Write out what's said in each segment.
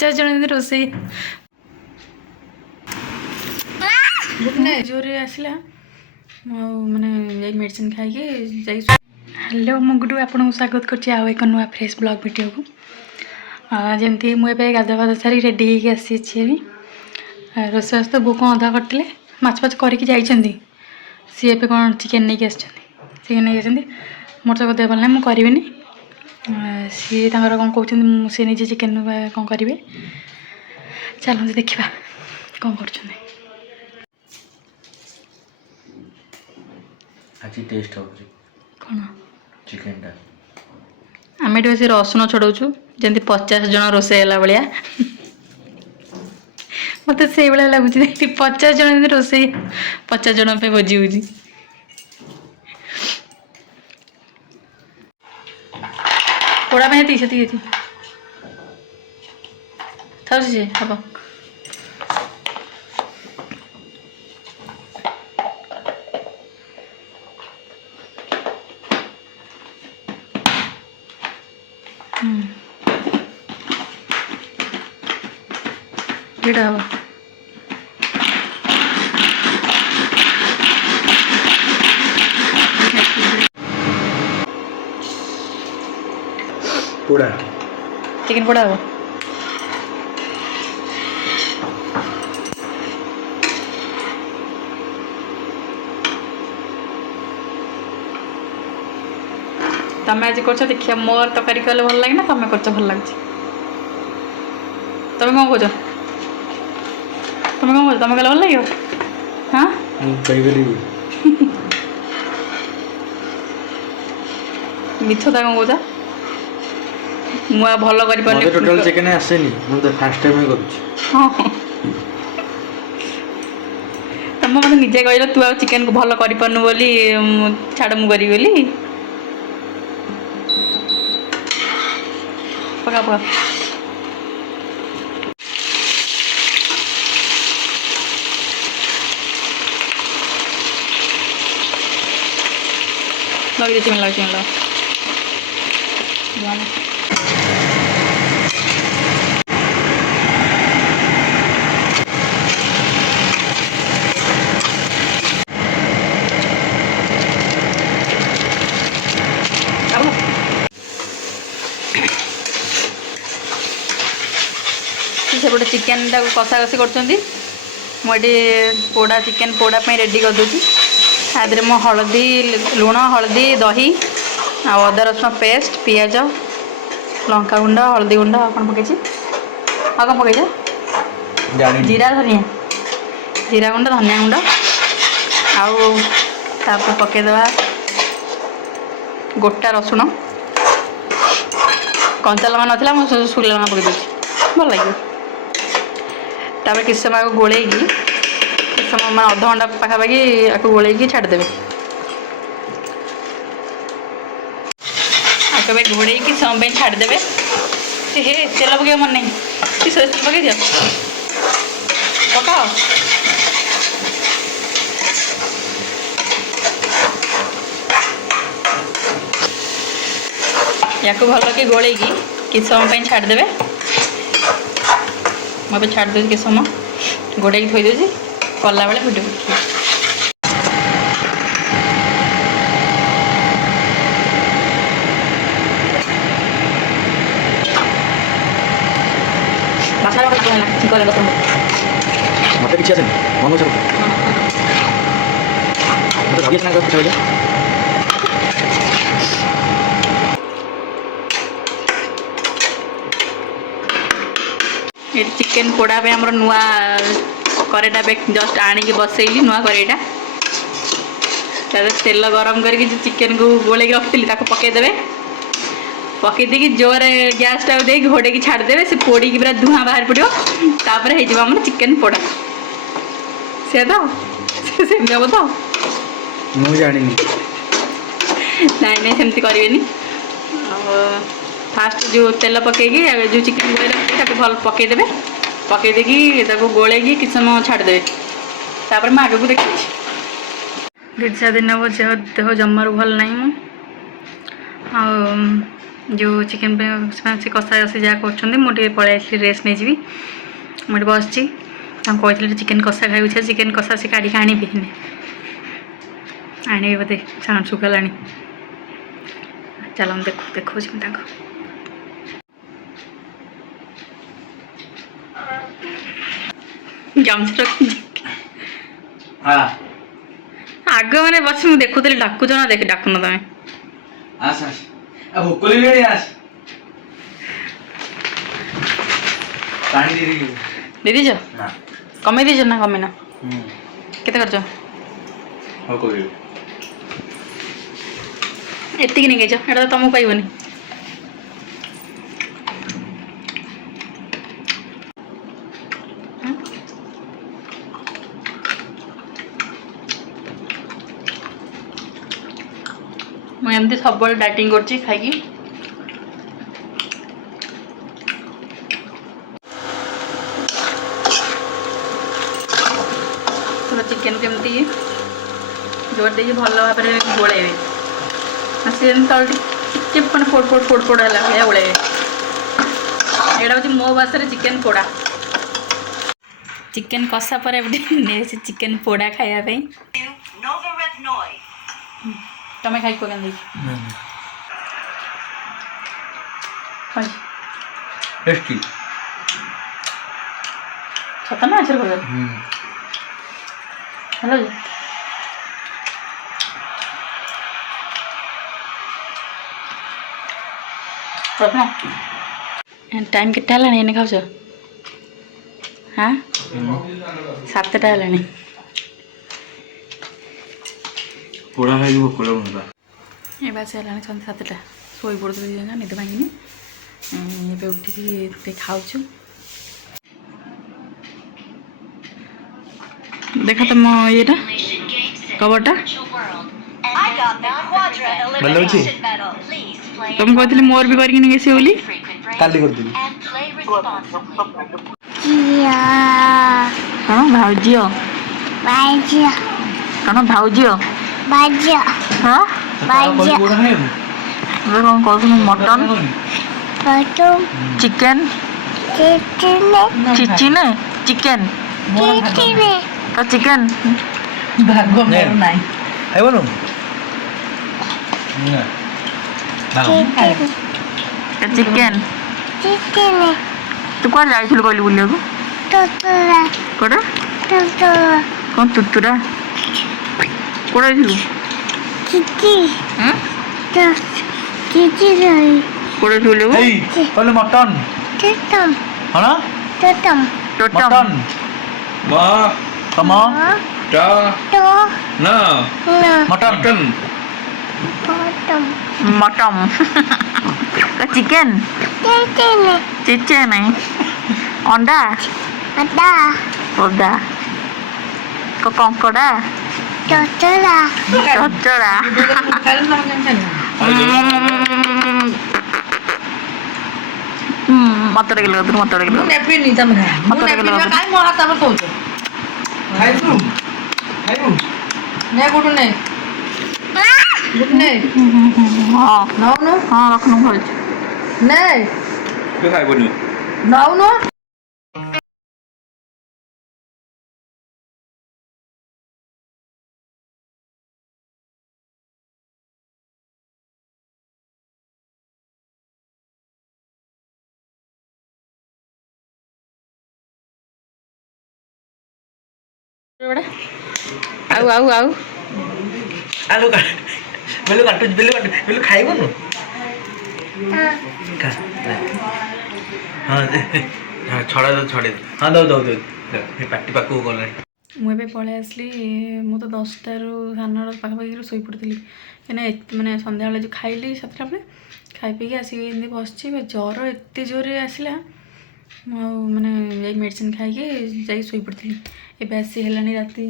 50 जन रोसे जोरे आसला माने मेडिसिन खाई हेलो मुगुडू आपको स्वागत कर एक नुआ फ्रेश ब्लॉग वीडियो को जमती मुझे गाधा फाधा सारी रेडी होगी आसी रोषेई तो बो कौन अधा करते माछ फाछ करके जाइए सी ए कौन चिकेन नहीं चिकेन नहीं मोर तो देह भल ना मुझे करी सी कौन कहते सी निजे चिकेन कौन करेंगे चलते देखा कौन कर टेस्ट हो कौन चिकेन टा आम ये बस रसुण छड़ाऊँ जमी 50 जन रोषेईला भाया मत से लगुच 50 जन रोषे 50 जन पे भोजी हो पोड़ा में से था से हम এটা হবো পোড়া চিকেন পোড়া হবো तमें आज कर देखिए मोर तरकारी कले भल लगे ना तमें कर भल लगे तुम कौन कौच तुम कौन कौच तुम कले भल लगे हाँ मिछता कौन कौच मुआ भल कर टोटल चिकेन आसेनी मैं फर्स्ट टाइम करूँ तुम मतलब निजे कह तू आ चिकेन को भल कर बोली छाड़ मु करी बोली पका पका लगे चिकेन लगे चिकेन लगा सेपटे चिकेन टाक कषा कषि कर पोड़ा चिकेन पोड़ा रेडी कर दूँ आदि मो हलदी लुण हलदी दही आदा रसुण पेस्ट पियाज लंका गुंड हलदी गुंड कौन पकई कौन पकई जीरा धनिया जीरा गुंड धनिया गुंड आपर पकईदे गोटा रसुण कंचा लगा नाला मुझे सुखला लगा पकई दूसरी भल लगे तापर किस समय गोलैकी किस समय मैं अध घंटा पाखापाखि आपको गोलैकी छाड़देवे आगे घोड़े कि समय छाड़देवे हे तेल पकड़ मन नहीं कि सोच तेल पकड़ दिया पकाओ या भल कि गोलैकी कि समय छाड़देवे मैं छाड़ दूसरी किस समय घोड़े थी दूसरी कला बेले भिडियो मत किसी आसे मन से भाभी ये चिकेन पोड़ा पे आमर नुआ करेटा जस्ट आनिकी बसैली नुआ करेटा तेल गरम करके चिकेन को गोल रखी पकईदे पकईदे जोर गैस टाक दे घोड़े की छाड़देवे से पोड़ी पूरा धुआं बाहर पड़ो तापर हो चिकेन पोड़ा से तो सेमती हम तो जानी नाई नाई सेमती करें फास्ट जो तेल पकईकी जो चिकेन गोल भल पकईदे पकईदे गोलैकी कि समय छाड़देवे तापर मैं आगे देखी 2-4 दिन हम देह जमार भल ना जो चिकेन से कषा कषि जहाँ कर मुझे पलि आसली रेस्ट नहीं जी मुझे बस कही चिकेन कषा खाई चिकेन कषा से काढ़ी आनी आने बोधे साउंड शुगला चल देखो आग मैंने बस मुझे देखुली डाकुच ना देख डाकुन तुम आस आस अब भोक लगेनी आस पानी दे दीदी ना कमे दीज ना कमे ना केते करछ हो कोई एतिक नहीं गज एटा तो तुमको पाइबनी मुझे सब डाइटिंग कर खाई चिकेन केमती जोर दे भल भाव में गोल सी तल टे मैंने फोड़ फोड़ है गोल यहाँ हूँ मो भाषा चिकेन पोड़ा चिकेन कषा पर चिकेन पोड़ा खायापी तुम्हें खाई पकड़ टेस्टी सत ना आचर कर हेलो जी टाइम कितना है खाऊ हाँ 7टा है पोड़ा खाई भोक लगुन ए बास है 7टा शोई पड़ती निद भांगी ये उठिकी खाऊ देखा तुम ये कबरटा तुम कहते मोर भी करके नहीं गए बोली काली कर देबी हाँ भाउजियो कौन भाउजियो हाँ कौन कहते मटन चिकेन चिचिन चिकेन तो चिकेन खाइबनु चिकेन तू कौन जाइल कहलु बुलिया कौन कौन तुतुरा कौन जाइलु कौन बुलिया कहले मटन हाँ टोटम मटन कमा ना मटन मटम चिकेन चिकेन अंडा अंडा कंकड़ा चचड़ा मत हाँ रखनु भल खाइबनु आउ आउ आउ आलू बेलू खाइबनु हाँ छड़ा छड़े हाँ दो पार्टी पाक गला मुझे पलि आसली मु तो 10टा रू 9:30 पाखापाखि शोई पड़ी मैंने सन्ध्या जो खाइली 7टा बेले खाई पी आसिक बस ज्वर एत जोर आसला मैंने मेडिसिन खाई जा शोई पड़ी एवं आसी है राति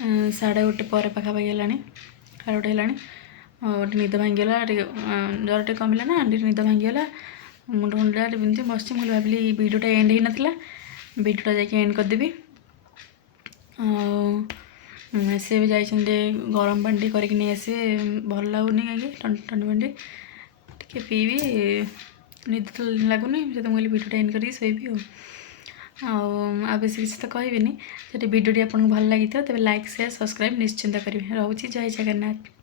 1:30 पर पाखापाखि है 1:30 गोटे निद भांगीगला ज्वर टे कमिला ना निद भांगीगला मुंड मुंडा बिंदी बस मुझे भाविली वीडियोटा एंड ही नाला वीडियोटा जाके एंड करदेवी से भी जाइए गरम पानी करके नहीं आसे भल लगुनि कहीं ठंडी पानी ଟିକେ ପିଇବି, ନିଦ ତ ଲାଗୁନି, ସେଥିପାଇଁ କହିଲି ଭିଡ଼ିଓଟା ଏଣ୍ଡ କରିକି ଶୋଇବି ଆଉ ବେଶୀ କିଛି ତ କହିବିନି। ଯଦି ଭିଡ଼ିଓଟି ଆପଣଙ୍କୁ ଭଲ ଲାଗିଥିବ ତେବେ ଲାଇକ୍ ସେୟାର ସବସ୍କ୍ରାଇବ୍ ନିଶ୍ଚିନ୍ତ କରିବେ। ରହୁଛି, ଜୟ ଜଗନ୍ନାଥ।